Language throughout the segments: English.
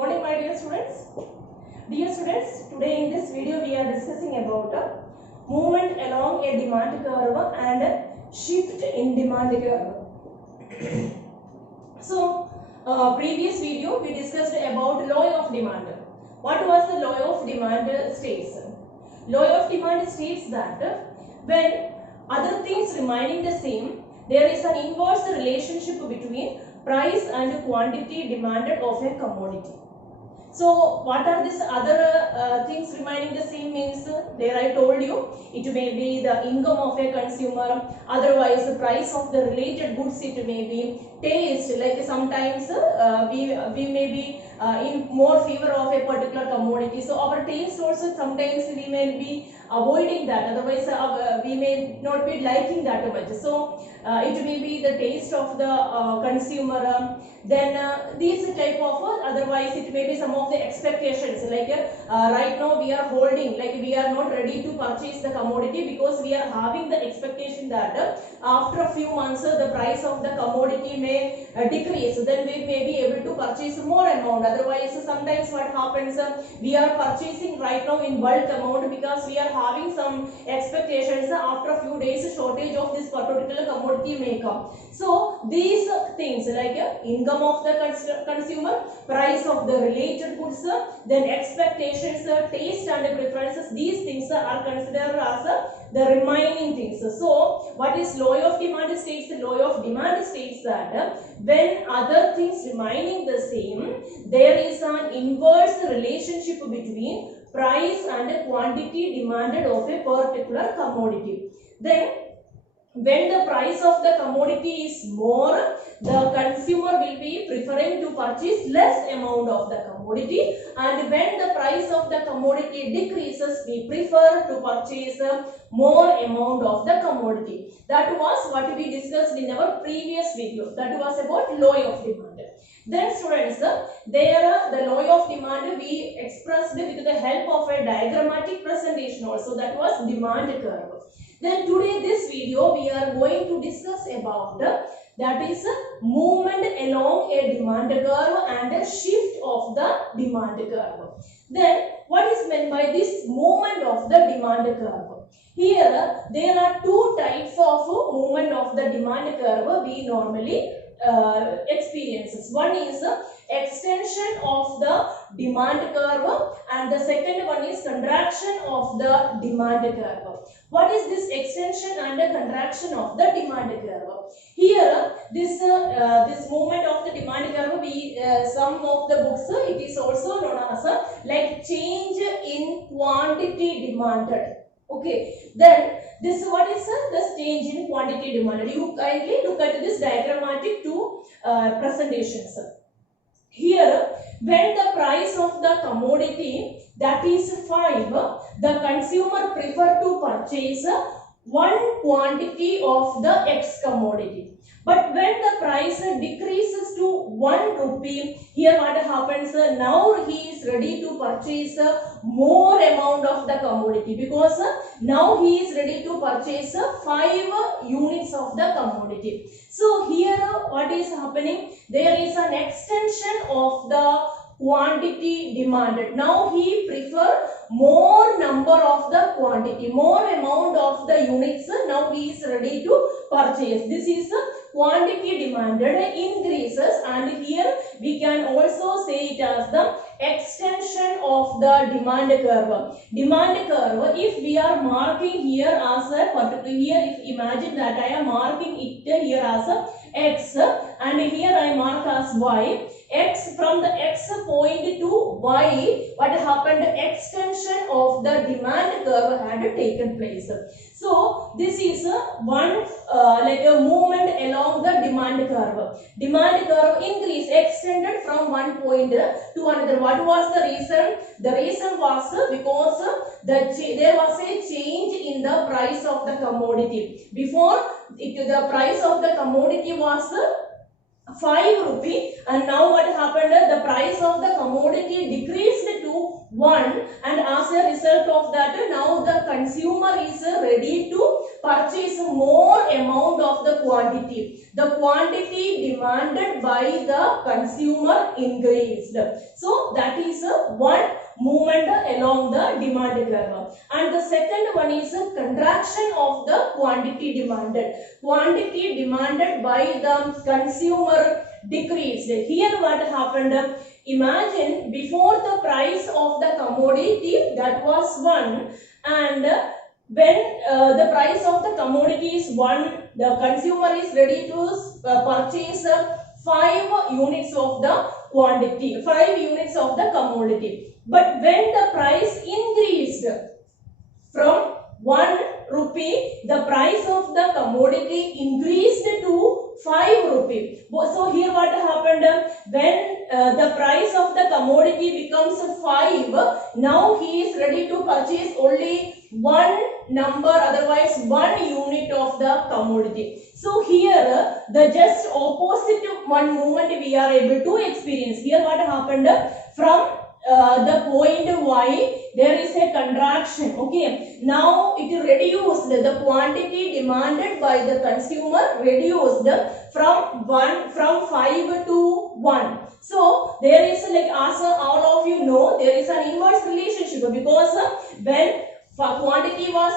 morning, my dear students. Dear students, today in this video we are discussing about movement along a demand curve and shift in demand curve. So, previous video we discussed about law of demand. What was the law of demand states? Law of demand states that when other things remaining the same, there is an inverse relationship between price and quantity demanded of a commodity. So what are these other things remaining the same means? There I told you it may be the income of a consumer, otherwise the price of the related goods, it may be taste, like sometimes we may be in more favor of a particular commodity, so our taste also sometimes we may be avoiding that, otherwise we may not be liking that much. So it may be the taste of the consumer, then these type of otherwise it may be some of the expectations, like right now we are holding, like we are not ready to purchase the commodity because we are having the expectation that after a few months the price of the commodity may decrease, then we may be able to purchase more amount. Otherwise sometimes what happens, we are purchasing right now in bulk amount because we are having some expectations after a few days shortage of this particular commodity may come. So these things like income of the consumer, price of the related goods, then expectations, taste and preferences, these things are considered as the remaining things. So what is law of demand states? The law of demand states that when other things remaining the same, there is an inverse relationship between price and quantity demanded of a particular commodity. Then when the price of the commodity is more, the consumer will be preferring to purchase less amount of the commodity, and when the price of the commodity decreases, we prefer to purchase more amount of the commodity. That was what we discussed in our previous video. That was about law of demand. Then students, there the law of demand we expressed with the help of a diagrammatic presentation also, that was demand curve. Then today this video we are going to discuss about that is movement along a demand curve and a shift of the demand curve. Then what is meant by this movement of the demand curve? Here there are two types of movement of the demand curve we normally experiences. One is extension of the demand curve and the second one is contraction of the demand curve. What is this extension and the contraction of the demand curve? Here this movement of the demand curve, we some of the books it is also known as like change in quantity demanded. Okay, then this what is the change in quantity demanded. You kindly look at this diagrammatic two presentations. Here when the price of the commodity that is 5, the consumer prefer to purchase one quantity of the X commodity. But when the price decreases to 1 rupee, here what happens, now he is ready to purchase more amount of the commodity, because now he is ready to purchase 5 units of the commodity. So here what is happening, there is an extension of the quantity demanded. Now he prefer more number of the quantity, more amount of the units, now he is ready to purchase. This is quantity demanded increases, and here we can also say it as the extension of the demand curve. Demand curve, if we are marking here as a particular, here if imagine that I am marking it here as a X and here I mark as Y. X, from the X point to Y, what happened, extension of the demand curve had taken place. So this is one like a movement along the demand curve. Demand curve increase, extended from one point to another. What was the reason? The reason was because there was a change in the price of the commodity. Before the price of the commodity was 5 rupee, and now what happened, the price of the commodity decreased to 1, and as a result of that now the consumer is ready to purchase more amount of the quantity. The quantity demanded by the consumer increased. So that is one movement along the demand curve. And the second one is a contraction of the quantity demanded. Quantity demanded by the consumer decreased. Here what happened? Imagine before the price of the commodity that was 1, and when the price of the commodity is 1, the consumer is ready to purchase 5 units of the quantity, 5 units of the commodity. But when the price increased from 1 rupee, the price of the commodity increased to 5 rupee. So here what happened? When the price of the commodity becomes 5, now he is ready to purchase only one number, otherwise 1 unit of the commodity. So here the just opposite one movement we are able to experience. Here what happened? From the point Y, there is a contraction. Okay, now it reduced, the quantity demanded by the consumer reduced from 5 to 1. So there is, like, as all of you know, there is an inverse relationship, because when quantity was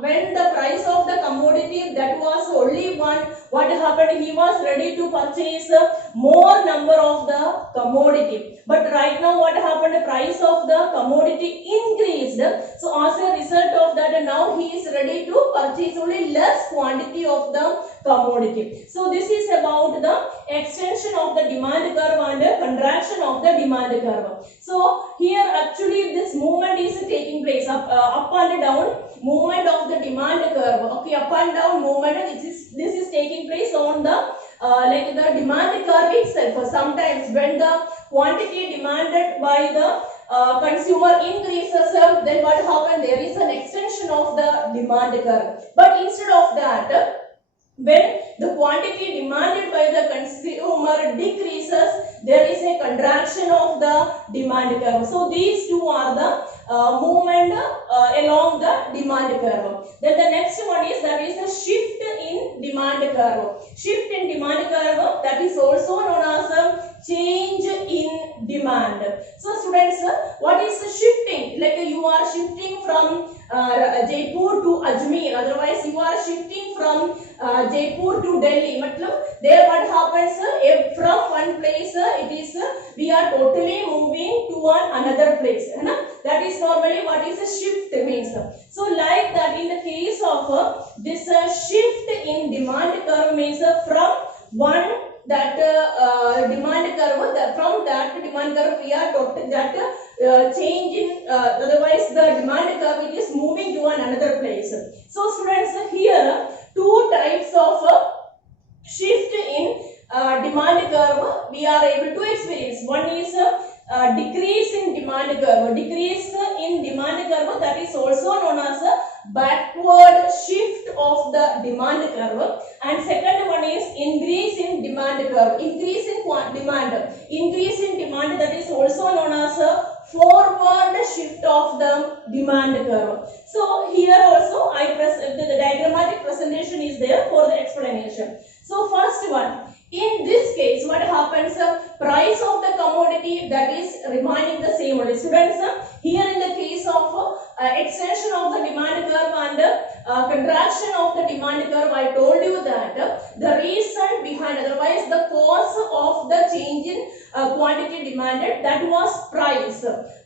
when the price of the commodity that was only 1, what happened? He was ready to purchase more number of the commodity. But right now what happened? The price of the commodity increased. So as a result of that, now he is ready to purchase only less quantity of the commodity. So this is about the extension of the demand curve and contraction of the demand curve. So here actually this movement is taking place, up and down movement of the demand curve. Okay, up and down movement. This is taking place on the like the demand curve itself. Sometimes when the quantity demanded by the consumer increases, then what happens? There is an extension of the demand curve. But instead of that, when the quantity demanded by the consumer decreases, there is a contraction of the demand curve. So these two are the movement along the demand curve. Then the next one is, there is a shift in demand curve. Shift in demand curve, that is also known as a change in demand. So students, what is shifting? Like you are shifting from Jaipur to Ajmer, otherwise you are shifting from Jaipur to Delhi. There what happens, from one place it is we are totally moving to another place. That is normally what is a shift means. So like that, in the case of this shift in demand curve means from one that demand curve, from that demand curve we are talking that change in otherwise the demand curve, it is moving to another place. So students, here two types of shift in demand curve we are able to experience. One is decrease in demand curve. Decrease in demand curve, that is also known as a backward shift of the demand curve. And second one is increase in demand curve. Increase in demand. Increase in demand, that is also known as a forward shift of the demand curve. So here also the diagrammatic presentation is there for the explanation. So first one, in this case what happens, price of the commodity that is remaining the same only. Students, here in the case of extension of the demand curve and contraction of the demand curve, I told you that the reason behind, otherwise the cause of the change in quantity demanded, that was price.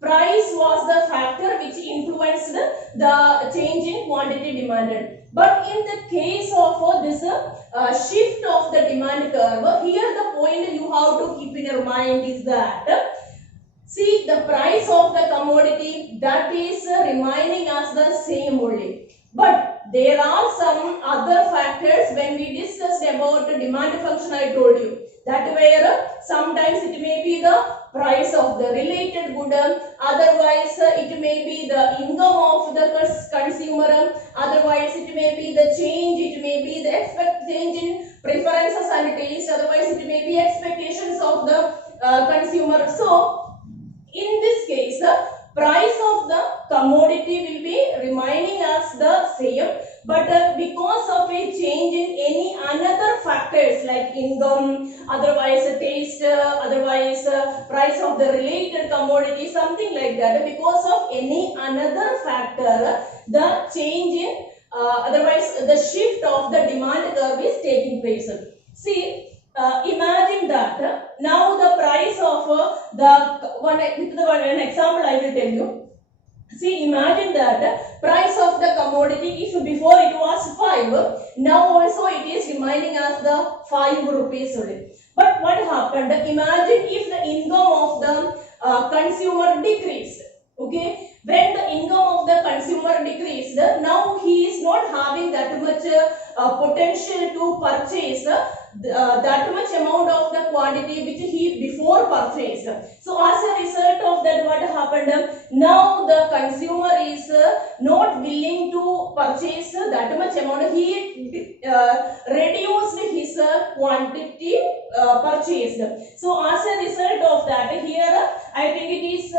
Price was the factor which influenced the change in quantity demanded. But in the case of this shift of the demand curve, here the point you have to keep in your mind is that, see, the price of the commodity that is remaining as the same only. But there are some other factors when we discussed about the demand function, I told you. That where sometimes it may be the price of the related good, otherwise it may be the income of the consumer, otherwise it may be the change, it may be the change in preferences and taste, otherwise it may be expectations of the consumer. So in this case, price of the commodity will be remaining as the same, but because of a change in any another factors like income, otherwise taste, otherwise price of the related commodity, something like that, because of any another factor, the change in otherwise the shift of the demand curve is taking place. See, imagine that now the price of an example I will tell you. See, imagine that price of the commodity, if before it was 5, now also it is remaining as the 5 rupees only. But what happened? Imagine if the income of the consumer decreased. Okay, when the income of the consumer decreased, now he is not having that much potential to purchase that much amount of the quantity which he before purchased. So as a result of that, what happened? Now the consumer is not willing to purchase that much amount. He reduced his quantity purchased. So as a result of that, here I think it is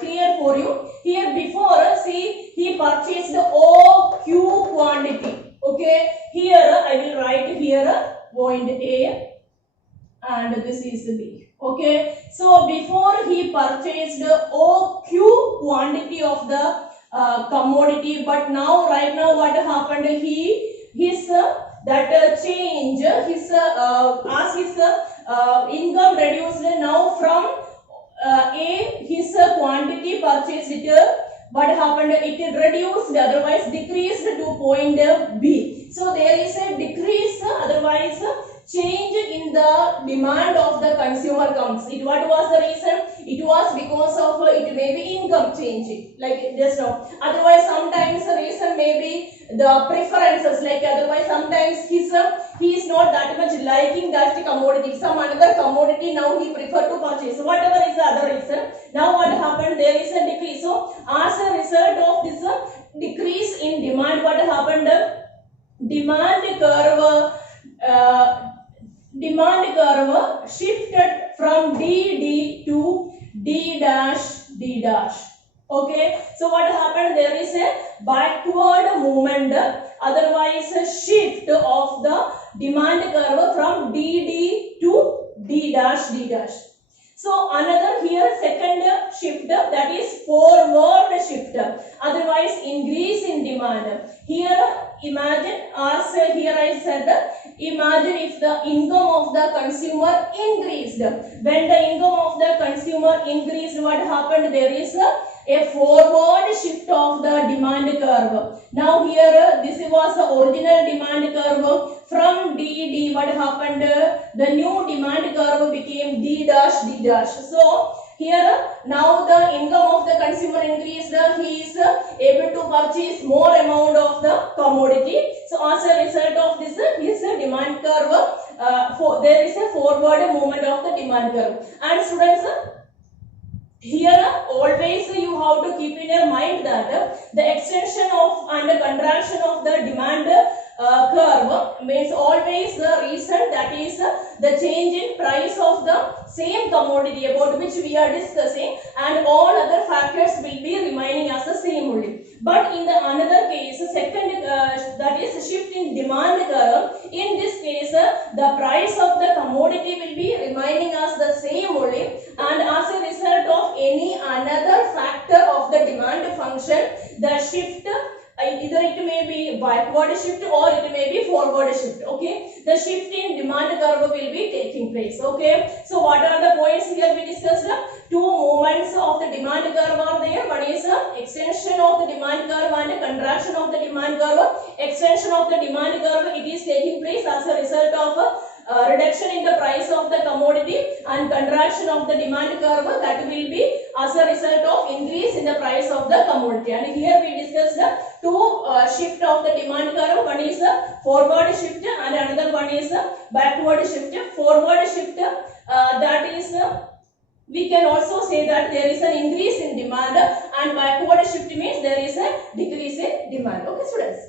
clear for you. Here before, see, he purchased OQ quantity. Okay, here I will write here point A and this is B. Okay, so before he purchased OQ quantity of the commodity, but now right now what happened? Change his as his income reduced now from A, his quantity purchased it. What happened? It reduced, otherwise decreased to point B. So there is a decrease, otherwise change in the demand of the consumer comes. What was the reason? It was because of it may be income changing, like just now. Otherwise, sometimes the reason may be the preferences, like otherwise sometimes he is not that much liking that commodity. Some another commodity now he prefer to purchase. Whatever is the other reason. Now what happened? There is a decrease. So as a result of this decrease in demand, what happened? Demand curve shifted from DD to D dash D dash. Okay, so what happened? There is a backward movement, otherwise a shift of the demand curve from DD to D dash D dash. So another here second shift, that is forward shift, otherwise increase in demand. Here imagine, as here I said, imagine if the income of the consumer increased. When the income of the consumer increased, what happened? There is a forward shift of the demand curve. Now here this was the original demand curve. From DD, what happened? The new demand curve became D dash D dash. So here now the income of the consumer increased, he is able to purchase more amount of the commodity. So as a result of this, his demand curve, there is a forward movement of the demand curve. And students, here always you have to keep in your mind that the extension of and the contraction of the demand curve means always the reason, that is the change in price of the same commodity about which we are discussing, and all other factors will be remaining as the same only. But in the another case, second that is shift in demand curve, in this case the price of the commodity will be remaining as the same only, and as a result of any another factor of the demand function, the shift either it may be backward shift or it may be forward shift. Okay, the shift in demand curve will be taking place. Okay, so what are the points here we discussed? Two movements of the demand curve are there. One is extension of the demand curve and contraction of the demand curve. Extension of the demand curve, it is taking place as a result of reduction in the price of the commodity, and contraction of the demand curve, that will be as a result of increase in the price of the commodity. And here we discussed two shift of the demand curve. One is forward shift and another one is backward shift. Forward shift, that is we can also say that there is an increase in demand, and backward shift means there is a decrease in demand. Okay, students.